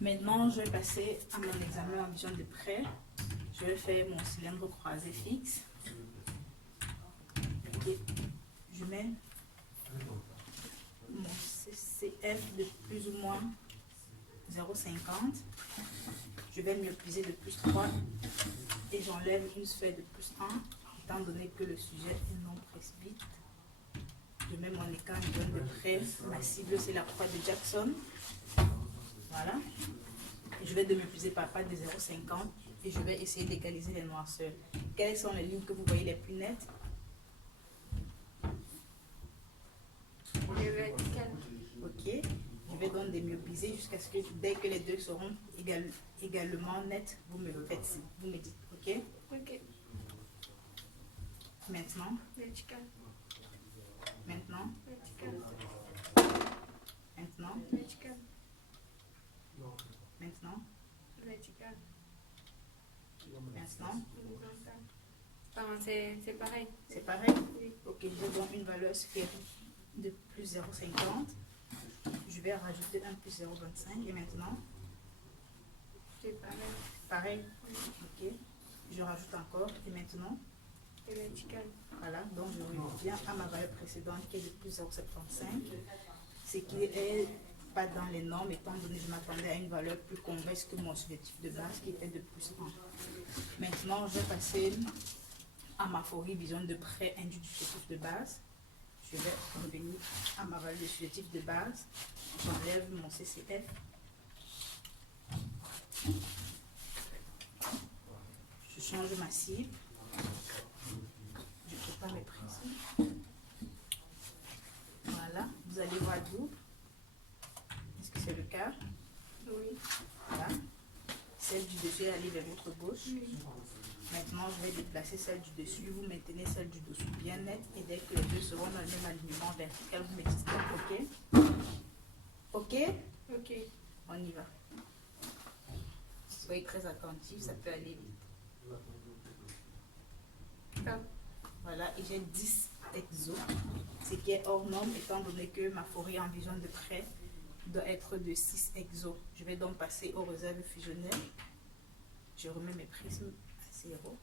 Maintenant, je vais passer à mon examen en vision de près. Je vais faire mon cylindre croisé fixe. Et je mets mon CCF de plus ou moins 0,50. Je vais mieux plier de plus 3 et j'enlève une sphère de plus 1, étant donné que le sujet est non presbyte. Je mets mon écart en vision de près. Ma cible, c'est la croix de Jackson. Voilà. Je vais demi-plier par pas de 0,50 et je vais essayer d'égaliser les noirceurs. Quelles sont les lignes que vous voyez les plus nettes? Les verticales. Ok. Je vais donc démyopliser jusqu'à ce que dès que les deux seront également nettes, vous me faites, vous me dites. Ok. Ok. Maintenant. Vertical. Maintenant. Vertical. Maintenant. Vertical. Maintenant. Vertical. Maintenant. Horizontal. Enfin, c'est pareil. C'est pareil? Oui. Ok, je donne une valeur sphérique de plus 0,50. Je vais rajouter un plus 0,25 et maintenant, C'est pareil. pareil. Oui. Ok, je rajoute encore et maintenant, C'est vertical. voilà, donc je reviens à ma valeur précédente qui est de plus 0,75, ce qui est pas dans les normes étant donné que je m'attendais à une valeur plus convexe que mon subjectif de base qui était de plus 1. Maintenant, je vais passer à ma folie vision de près induit du subjectif de base. Je vais revenir à ma valeur de subjectif de base. J'enlève mon CCF. Je change ma cible. Je prépare mes prismes. Voilà, vous allez voir double. Est-ce que c'est le cas? Oui. Voilà. Celle du dessus est allée vers votre gauche. Oui. Maintenant, je vais déplacer celle du dessus. Vous maintenez celle du dessous bien nette. Et dès que les deux seront dans le même alignement vertical, vous mettez stop. OK? OK? Ok. On y va. Soyez très attentifs, ça peut aller vite. Stop. Voilà, et j'ai 10 exos, ce qui est hors norme étant donné que ma folie en vision de près doit être de 6 exos. Je vais donc passer aux réserves fusionnelles. Je remets mes prismes à 0.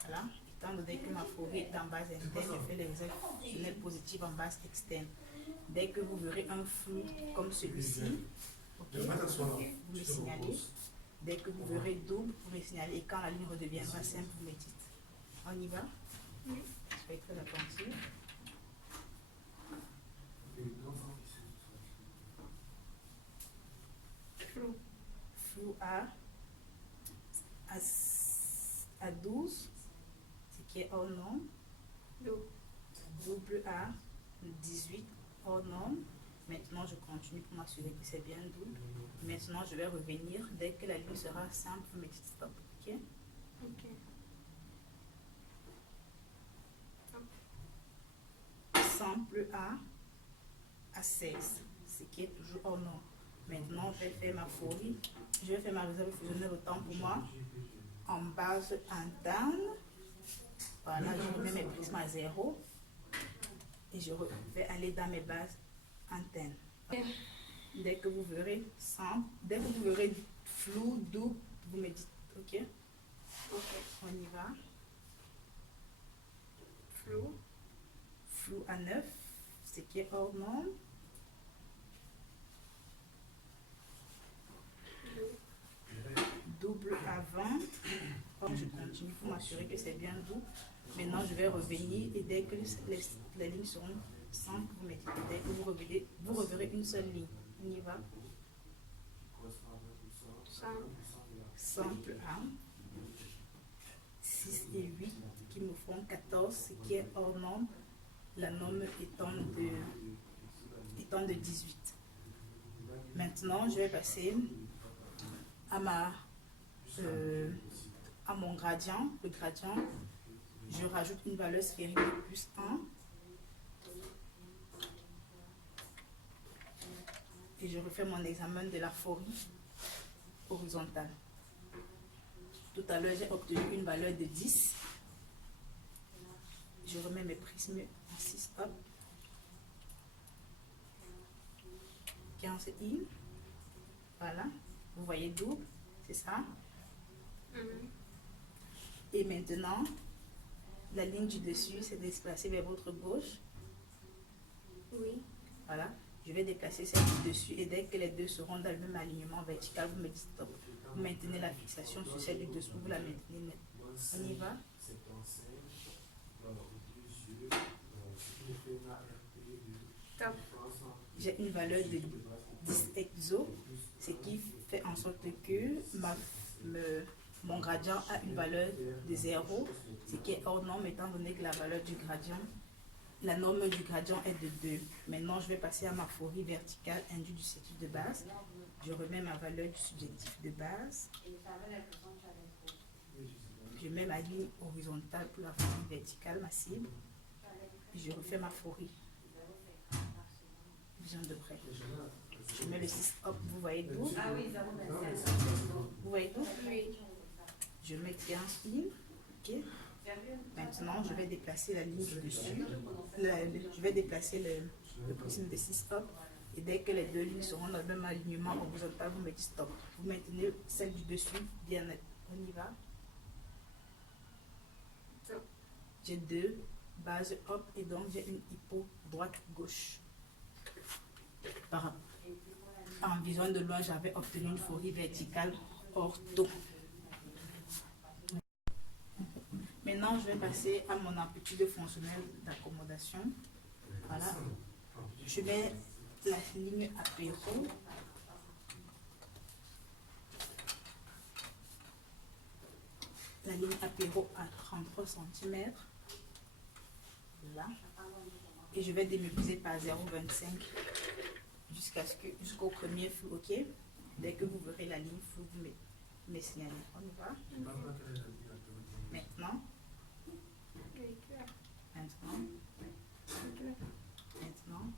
Voilà, étant donné que ma folie est en base interne, je fais les réserves fusionnelles positives en base externe. Dès que vous verrez un flou comme celui-ci, okay, vous me signalez. Dès que vous verrez double, vous me signalez. Et quand la ligne redeviendra simple, vous me dites. On y va? Oui. Soyez très attentifs. Flou. Flou à 12, ce qui est hors norme. Double. Double à 18, hors norme. Maintenant, je continue pour m'assurer que c'est bien double. Maintenant, je vais revenir. Dès que la ligne sera simple, vous me dites stop. OK? Ok. Simple à 16, ce qui est toujours hors norme. Maintenant, je vais faire ma folie. Je vais faire ma réserve fusionnelle autant pour moi. En base interne. Voilà, je remets mes prismes à 0. Et je vais aller dans mes bases internes. Dès que vous verrez simple, dès que vous verrez flou, double, vous me dites OK? Ok. On y va. Flou. Flou à 9, ce qui est hors norme. Double à 20. Je continue pour m'assurer que c'est bien double. Maintenant, je vais revenir et dès que les lignes seront simples, vous me dites. Dès que vous reverrez une seule ligne. On y va. Simple. Simple à 6 et 8 qui me font 14, ce qui est hors norme. La norme étant de 18. Maintenant, je vais passer à mon gradient. Le gradient, je rajoute une valeur sphérique de plus 1. Et je refais mon examen de la folie horizontale. Tout à l'heure, j'ai obtenu une valeur de 10. Je remets mes prismes en 6, hop. 15 in. Voilà, vous voyez double, c'est ça. Et maintenant, la ligne du dessus s'est déplacée vers votre gauche. Oui. Voilà, je vais déplacer celle du dessus et dès que les deux seront dans le même alignement vertical, vous me dites stop. Vous maintenez la fixation sur celle du dessous, vous la maintenez net. On y va. Top. J'ai une valeur de 10 exo, ce qui fait en sorte que mon gradient a une valeur de 0, ce qui est hors norme étant donné que la valeur du gradient, la norme du gradient est de 2. Maintenant, je vais passer à ma forie verticale induite du subjectif de base. Je remets ma valeur du subjectif de base. Je mets ma ligne horizontale pour la forie verticale, ma cible. Et je refais ma forie. Vision de près. Je mets le 6 hop, vous voyez d'où? Vous voyez d'où? Oui. Je mets 15 in. Ok. Maintenant, je vais déplacer la ligne du dessus. Je vais déplacer le prisme de 6 hop. Et dès que les deux lignes seront dans le même alignement horizontal, vous me dites stop. Vous maintenez celle du dessus bien net. On y va. J'ai deux bases hop et donc j'ai une hypo droite-gauche. En vision de loin, j'avais obtenu une forie verticale ortho. Maintenant, je vais passer à mon amplitude fonctionnelle d'accommodation. Voilà. Je mets la ligne apéro. La ligne apéro à 33 cm. Là. Et je vais démultiplier par 0,25 jusqu'au premier flou, ok? Dès que vous verrez la ligne floue, vous me signalez. On y va? Maintenant. Maintenant. Maintenant.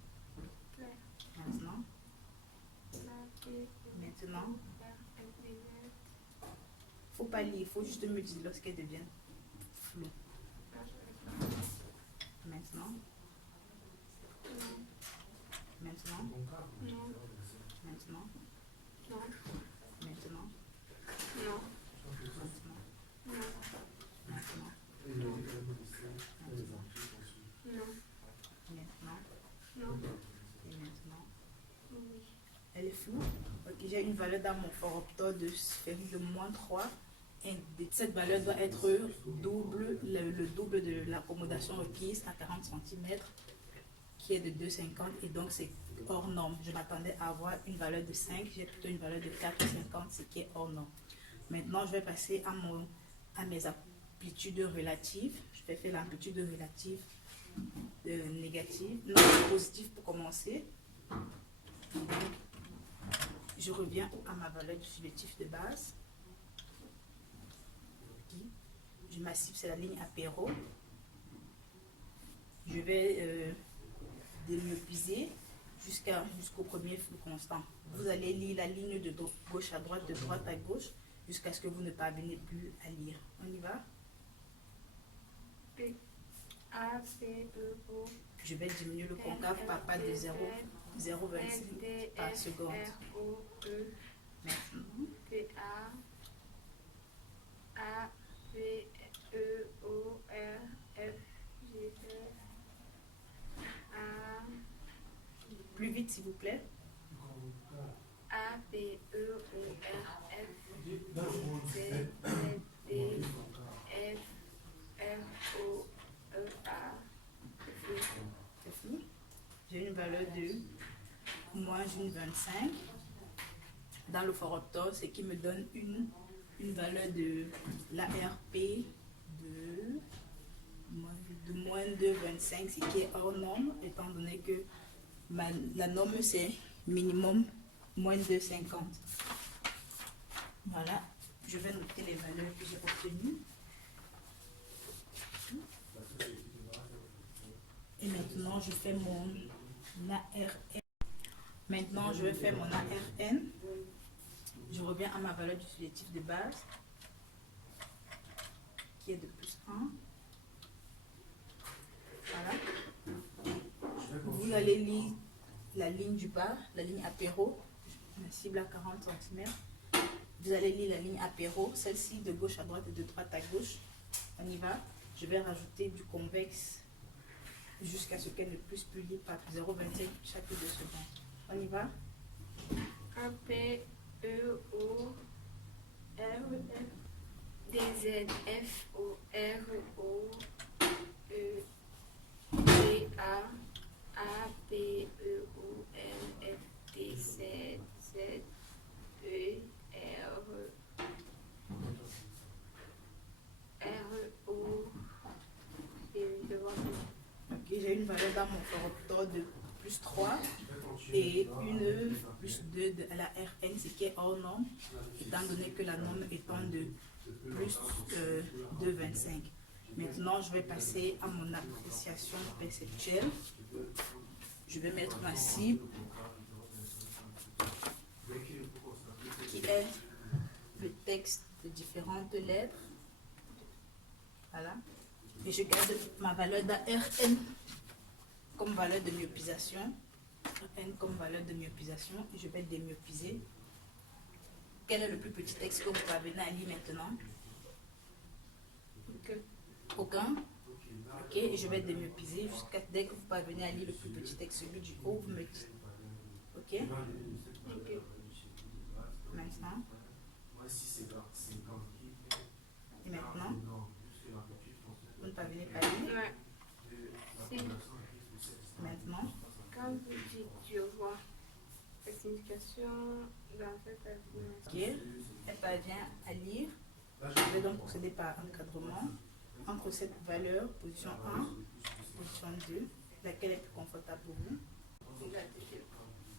Maintenant. Faut pas lire, il faut juste me dire lorsqu'elle devient floue. Maintenant. Maintenant. Non. Maintenant. Non. Maintenant. Non. Maintenant. Non. Maintenant. Non. Maintenant. Non. Et maintenant. Oui. Elle est floue. Ok, j'ai une valeur dans mon phoroptore de sphérique de -3. Et cette valeur doit être double, le double de l'accommodation requise à 40 cm, qui est de 2,50 et donc c'est hors norme. Je m'attendais à avoir une valeur de 5, j'ai plutôt une valeur de 4,50, ce qui est hors norme. Maintenant, je vais passer à mes amplitudes relatives. Je vais faire l'amplitude relative négative, non positive pour commencer. Donc, je reviens à ma valeur du subjectif de base. Je massive, c'est la ligne apéro. Je vais démultiplier jusqu'au premier flou constant. Vous allez lire la ligne de gauche à droite, de droite à gauche, jusqu'à ce que vous ne parvenez plus à lire. On y va? P. A, P, E, O. Je vais diminuer le concave par pas de 0,25 par seconde. R, O, E. Maintenant. P, A, P, E, O, R, F, G, A. Plus vite, s'il vous plaît. A, P, E, O, R, F, Z, Z, D, F, R, O, E, A. C'est fini. J'ai une valeur de -1,25 dans le phoroptore, ce qui me donne une valeur de l'ARP de -2,25, ce qui est hors norme, étant donné que la norme c'est minimum -2,50. Voilà, je vais noter les valeurs que j'ai obtenues. Et maintenant, je fais mon ARN. Maintenant, je vais faire mon ARN. Je reviens à ma valeur du subjectif de base, qui est de +1. Voilà. Vous allez lire la ligne du bas, la ligne apéro. La cible à 40 cm. Vous allez lire la ligne apéro, celle-ci de gauche à droite et de droite à gauche. On y va. Je vais rajouter du convexe jusqu'à ce qu'elle ne puisse plus lire par 0,25 chaque 2 secondes. On y va. A, P, E, O, R, F, D, Z, F, O, R, O, E, P, A, P, E, O, L, F, D, Z, Z, E, R, O, et je vois plus. Ok, j'ai une valeur dans mon correcteur de plus 3 et une plus 2 à la Rn, ce qui est hors norme, étant donné que la norme étant de plus 2,25. Maintenant, je vais passer à mon appréciation perceptuelle. Je vais mettre ma cible qui est le texte de différentes lettres. Voilà. Et je garde ma valeur d'ARN comme valeur de myopisation. N comme valeur de myopisation. Et je vais démyopiser. Quel est le plus petit texte que vous parvenez à lire maintenant? Aucun. Ok, et je vais démyopiser jusqu'à dès que vous parvenez à lire le plus petit texte, celui du haut, vous me dites. Ok? Maintenant. Et maintenant? Vous ne parvenez pas à lire? Ouais. Si, Maintenant? quand vous dites je vois la signification dans cette affirmation. Ok, elle parvient à lire. Je vais donc procéder par encadrement entre cette valeur, position 1, position 2, laquelle est plus confortable pour vous.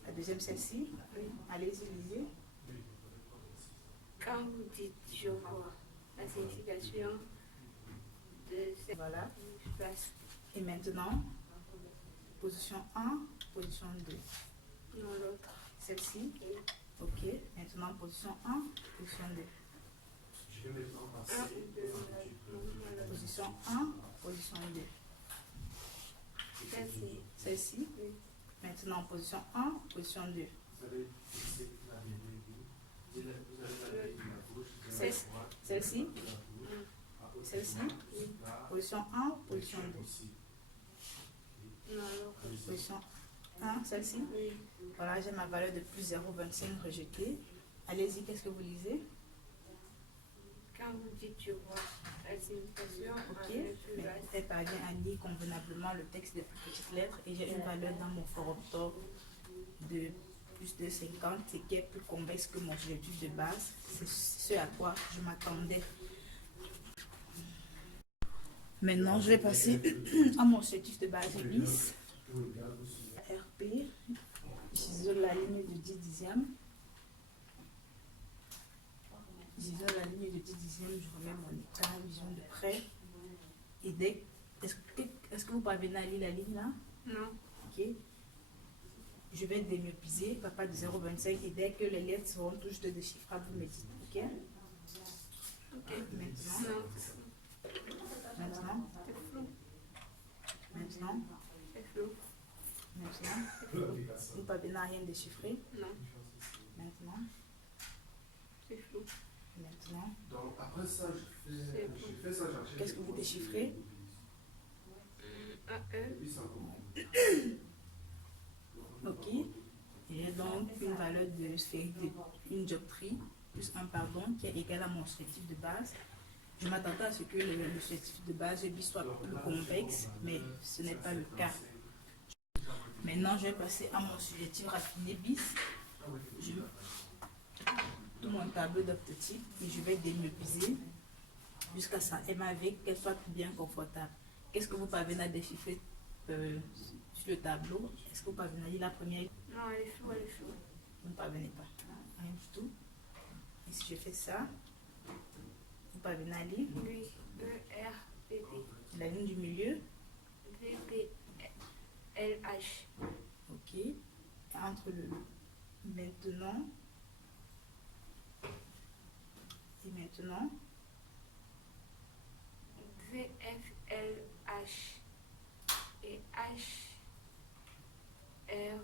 La deuxième, celle-ci. Oui. Allez-y, lisez. Quand vous dites je vois la signification de cette Voilà. place, Et maintenant, position 1, position 2. non l'autre. Celle-ci. Oui. Ok. Maintenant, position 1, position 2. Un ou deux, voilà. Position 1, position 2. Celle-ci. Celle-ci. Oui. Maintenant, position 1, position 2. Celle-ci. Celle-ci. Oui. Position 1, position 2. Non l'autre. Position 1, celle-ci. Oui. Voilà, j'ai ma valeur de plus 0,25 rejetée. Allez-y, qu'est-ce que vous lisez? Quand vous dites je vois la signification Ok, avec plus mais basse. elle parvient à lire convenablement le texte des plus petites lettres et j'ai une valeur dans mon correcteur de plus de 50, ce qui est plus convexe que mon objectif de base. C'est ce à quoi je m'attendais. Maintenant, je vais passer à mon objectif de base bis. RP, j'isole la ligne de 10 dixièmes. J'isole la ligne de 10 dixièmes, je remets mon écart, vision de près. Et dès, est-ce que vous parvenez à lire la ligne là? Non. Ok. Je vais démyopiser, papa de 0,25 et dès que les lettres seront tout juste déchiffrables, vous me dites. Ok? Ok. Maintenant. Non. Maintenant. C'est flou. Maintenant. C'est flou. Maintenant. Vous parvenez à rien déchiffrer. Non. Maintenant. C'est flou. Maintenant. Donc après ça, C'est j'ai fait ça, j'ai Qu'est-ce que vous déchiffrez? A, E. puis ça Ok. J'ai donc une valeur de sphérique de une dioptrie, plus 1 pardon, qui est égale à mon objectif de base. Je m'attendais à ce que l'objectif de base bis soit plus convexe, mais ce n'est pas le cas. Maintenant, je vais passer à mon subjectif raffiné bis. Je tout mon tableau d'optotype et je vais démyopiser jusqu'à sa MAV, qu'elle soit bien confortable. Qu'est-ce que vous parvenez à déchiffrer sur le tableau? Est-ce que vous parvenez à lire la première? Non, elle est floue, elle est floue. Vous ne parvenez pas. Rien du tout. Et si je fais ça, vous parvenez à lire Oui. E, R, P, P. la ligne du milieu. V, P, L, H. Ok. Et entre le maintenant et maintenant, V, F, L, H. Et H, R,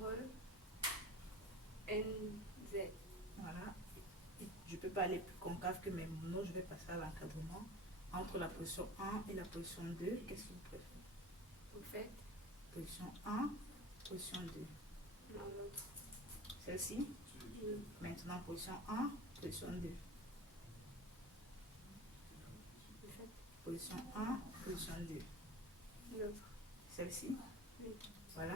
cave que mes monos, je vais passer à l'encadrement. Entre la position 1 et la position 2, qu'est-ce que vous préférez? Vous faites Position 1, position 2. non, l'autre. Celle-ci. Oui. Maintenant, position 1, position 2. Vous faites Position 1, position 2. l'autre. Celle-ci. Oui. Voilà.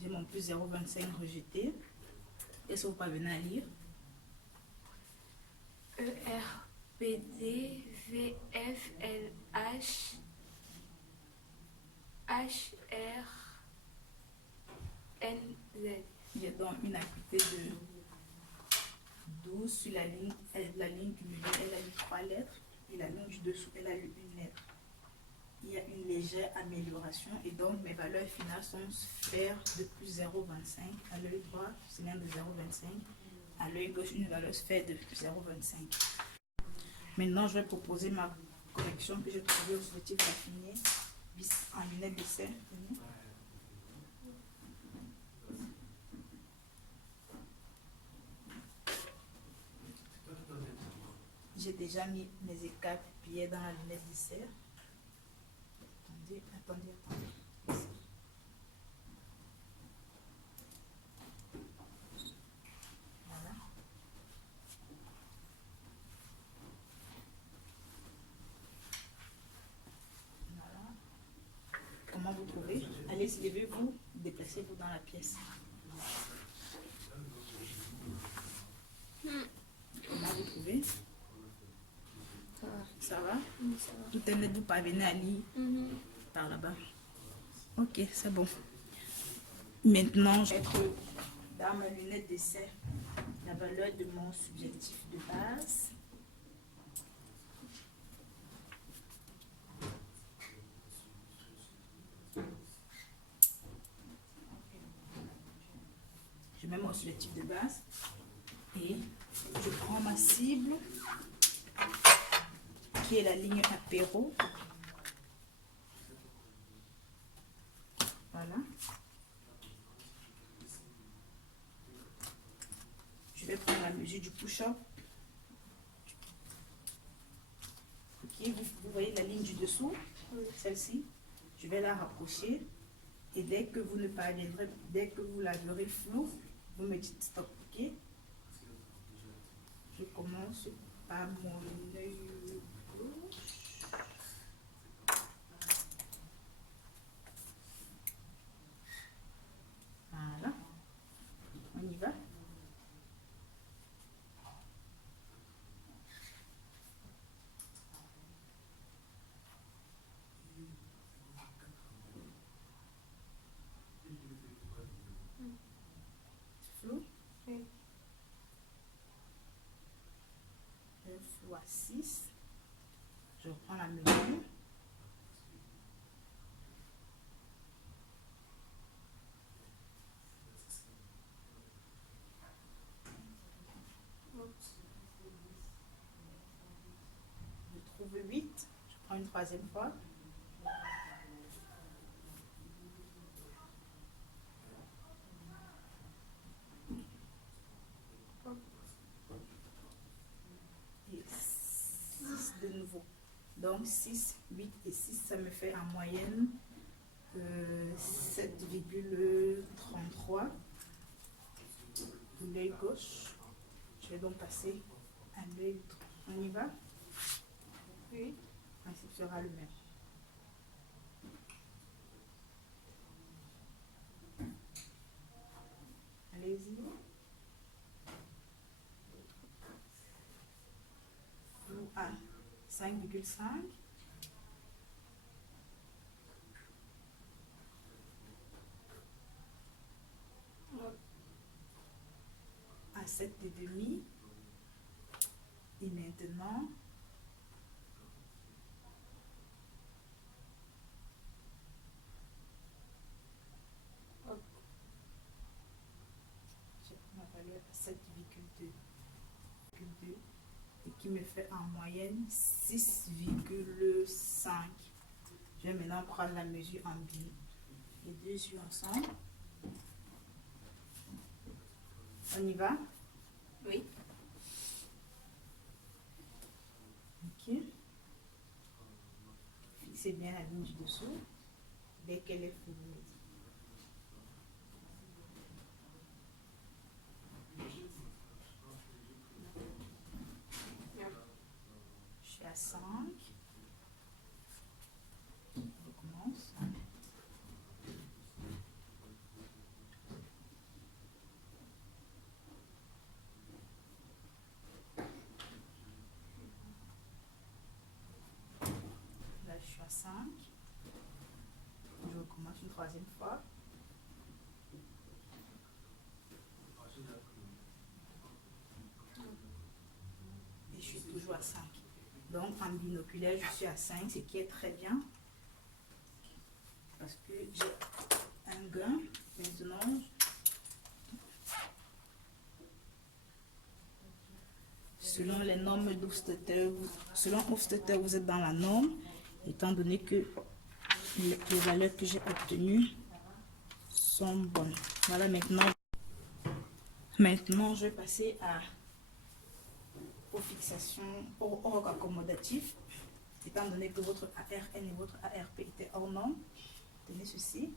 J'ai mon plus 0,25 rejeté. Est-ce que vous parvenez à lire? ERPD VFLH HRNZ. J'ai donc une acuité de 12 sur la ligne du milieu, elle a eu 3 lettres. Et la ligne du dessous, elle a eu une lettre. Il y a une légère amélioration et donc mes valeurs finales sont sphère de plus 0,25 à l'œil droit, cylindre de 0,25, à l'œil gauche une valeur sphère de plus 0,25. Maintenant je vais proposer ma correction que j'ai trouvée au subjectif raffiné en lunettes d'essai. J'ai déjà mis mes écarts pupillés dans la lunette d'essai. Attendez. Voilà. Voilà. Comment vous trouvez? Allez, levez-vous, déplacez-vous dans la pièce. Comment vous trouvez? Ça va? Oui, ça va. Tout est net, vous parvenez à lire par là-bas. Ok, c'est bon. Maintenant, je vais être dans ma lunette d'essai la valeur de mon subjectif de base. Je mets mon subjectif de base et je prends ma cible qui est la ligne apéro. Voilà. Je vais prendre la mesure du push-up. Ok, vous voyez la ligne du dessous, celle-ci. Je vais la rapprocher et dès que vous ne parviendrez, dès que vous la verrez floue, vous me dites stop. Ok. Je commence par mon œil gauche. Voilà. On y va. Flou. Oui. 9 fois 6. Je reprends la mesure. Je trouve 8. Je prends une troisième fois. Et 6 de nouveau. Donc 6, 8 et 6, ça me fait en moyenne 7,33 pour l'œil gauche. Je vais donc passer à l'œil droit. On y va? Oui. Le principe sera le même. Allez-y. Flou à 5,5. À 7,5. Et maintenant, je prends ma valeur à 7,2 et qui me fait en moyenne 6,5. Je vais maintenant prendre la mesure en biais. Les deux yeux ensemble. On y va? Oui. fixez bien la ligne du dessous. Dès qu'elle est fluide. Je suis à 5. On recommence. Là, je suis à 5. Je recommence une troisième fois. Et je suis toujours à 5. Donc, en binoculaire, je suis à 5, ce qui est très bien. Parce que j'ai un gain. Maintenant, selon les normes d'Hofstadter, selon Hofstadter, vous êtes dans la norme, étant donné que les valeurs que j'ai obtenues sont bonnes. Voilà, maintenant je vais passer aux fixations, au roc accommodatif. Étant donné que votre ARN et votre ARP étaient hors norme, tenez ceci,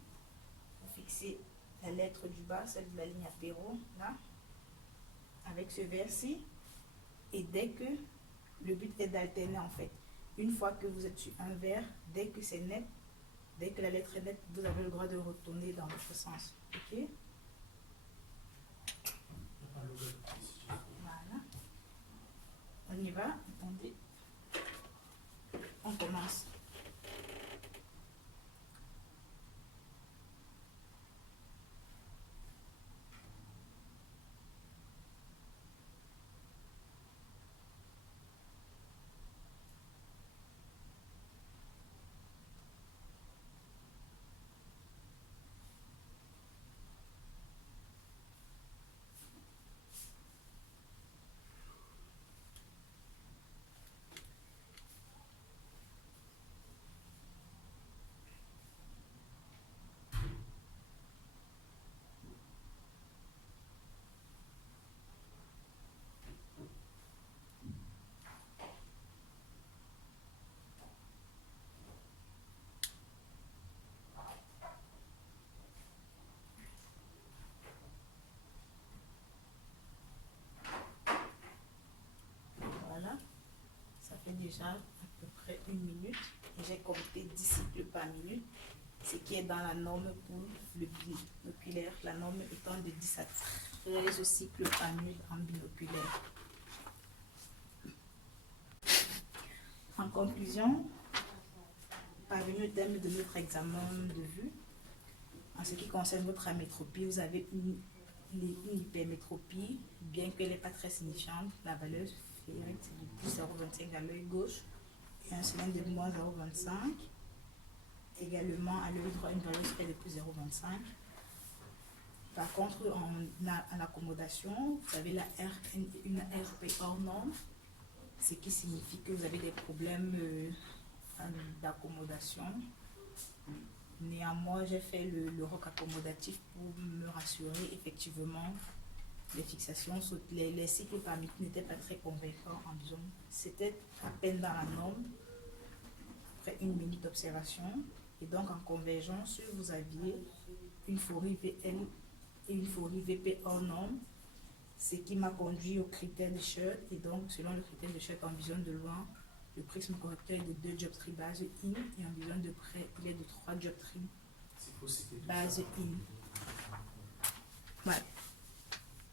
vous fixez la lettre du bas, celle de la ligne apéro, là, avec ce verre-ci. Et dès que le but est d'alterner en fait, une fois que vous êtes sur un verre, dès que c'est net, dès que la lettre est nette, vous avez le droit de retourner dans votre sens. Ok? Voilà. On y va. Attendez. On commence. Voilà. Ça fait déjà à peu près 1 minute. Et j'ai compté 10 cycles par minute, ce qui est dans la norme pour le binoculaire. La norme étant de 10 à 13 cycles par minute en binoculaire. En conclusion, parvenu au terme de notre examen de vue, en ce qui concerne votre amétropie, vous avez une hypermétropie, bien qu'elle n'est pas très signifiante. La valeur sphérique, c'est de plus 0,25 à l'œil gauche et un cylindre de moins 0,25. Également, à l'œil droit, une valeur sphérique de plus 0,25. Par contre, en accommodation, vous avez une RP hors norme, ce qui signifie que vous avez des problèmes d'accommodation. Néanmoins, j'ai fait le roc accommodatif pour me rassurer. Effectivement, les fixations, les cycles par minute n'étaient pas très convaincants en disant c'était à peine dans la norme, après 1 minute d'observation. Et donc, en convergence, vous aviez une forie VL et une forie VP hors norme, ce qui m'a conduit au critère de Schott. Et donc, selon le critère de Schott, en vision de loin, le prisme correcteur est de 2 dioptries base in, et en vision de près, il est de 3 dioptries base in. Voilà.